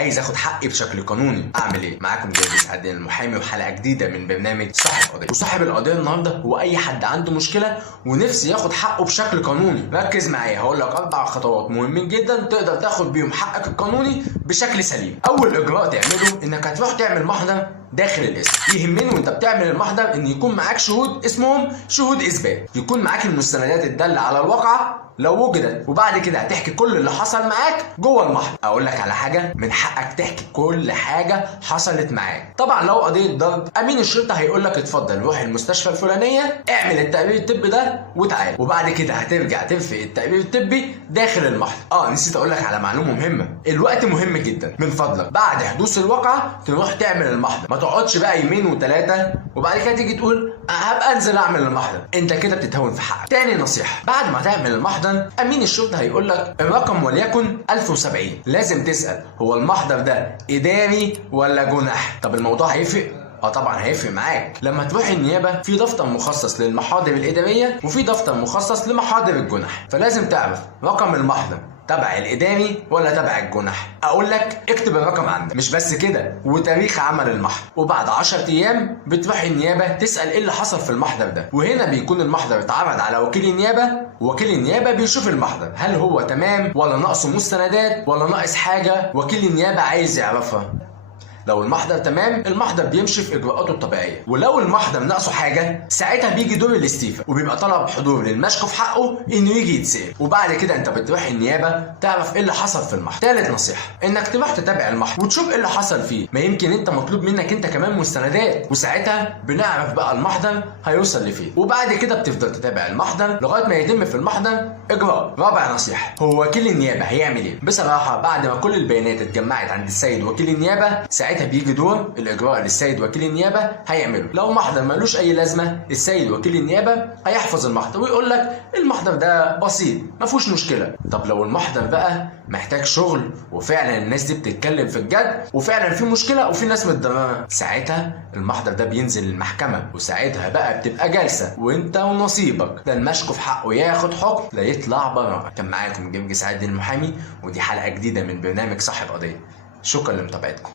عايز اخد حقي بشكل قانوني، اعمل ايه؟ معاكم جاي سعد المحامي وحلقه جديده من برنامج صاحب قضيه. وصاحب القضيه النهارده هو اي حد عنده مشكله ونفسي ياخد حقه بشكل قانوني. ركز معايا، هقول لك 4 خطوات مهمين جدا تقدر تاخد بيهم حقك القانوني بشكل سليم. اول اجراء تعمله انك هتروح تعمل محضر داخل الاسم. يهمني وانت بتعمل المحضر ان يكون معاك شهود اسمهم شهود اثبات، يكون معاك المستندات الداله على الواقعه لو وجدت، وبعد كده هتحكي كل اللي حصل معاك جوه المحضر. اقول لك على حاجه، من حقك تحكي كل حاجه حصلت معاك. طبعا لو قضيه ضرب، امين الشرطه هيقول لك اتفضل روح المستشفى الفلانيه اعمل التقرير الطبي ده وتعالى، وبعد كده هترجع ترفق التقرير الطبي داخل المحضر. نسيت اقول لك على معلومه مهمه، الوقت مهم جدا. من فضلك بعد حدوث الواقعه تروح تعمل المحضر، ما تقعدش بقى يومين و3 وبعد كده تيجي تقول هبقى انزل اعمل المحضر، انت كده بتتهون في حقك. تاني نصيحه، بعد ما تعمل المحضر امين الشرطه هيقول لك الرقم وليكن 1070، لازم تسال هو المحضر ده اداري ولا جنح؟ طب الموضوع هيفرق؟ طبعا هيفرق معاك. لما تروح النيابه في دفتر مخصص للمحاضر الاداريه وفي دفتر مخصص لمحاضر الجنح، فلازم تعرف رقم المحضر تبع الاداري ولا تبع الجنح. اقول لك اكتب الرقم عندك، مش بس كده، وتاريخ عمل المحضر. وبعد 10 ايام بتروح النيابه تسال ايه اللي حصل في المحضر ده، وهنا بيكون المحضر اتعرض على وكيل النيابه، وكيل النيابه بيشوف المحضر هل هو تمام ولا ناقصه مستندات ولا ناقص حاجه وكيل النيابه عايز يعرفها. لو المحضر تمام المحضر بيمشي في اجراءاته الطبيعيه، ولو المحضر ناقصه حاجه ساعتها بيجي دور الاستيفاء وبيبقى طلب حضور للمشكو في حقه انه يجي يتسال، وبعد كده انت بتروح النيابه تعرف ايه اللي حصل في المحضر. ثالث نصيحه انك تروح تتابع المحضر وتشوف ايه اللي حصل فيه، ما يمكن انت مطلوب منك انت كمان مستندات، وساعتها بنعرف بقى المحضر هيوصل لفين. وبعد كده بتفضل تتابع المحضر لغايه ما يتم في المحضر اجراء. رابع نصيحه، هو وكيل النيابه هيعمل ايه؟ بصراحه بعد ما كل البيانات اتجمعت عند السيد وكيل النيابه ساعتها بيجي دور الاجراء اللي السيد وكيل النيابه هيعمله. لو محضر ملوش اي لازمه السيد وكيل النيابه هيحفظ المحضر ويقول لك المحضر ده بسيط ما فيهوش مشكله. طب لو المحضر بقى محتاج شغل وفعلا الناس دي بتتكلم في الجد وفعلا في مشكله وفي ناس متضرره، ساعتها المحضر ده بينزل المحكمه، وساعتها بقى بتبقى جلسه وانت ونصيبك، ده المشكو في حقه ياخد حكم لا يطلع بره. كان معاكم جاي سعد المحامي، ودي حلقه جديده من برنامج صاحب قضيه. شكرا لمتابعتكم.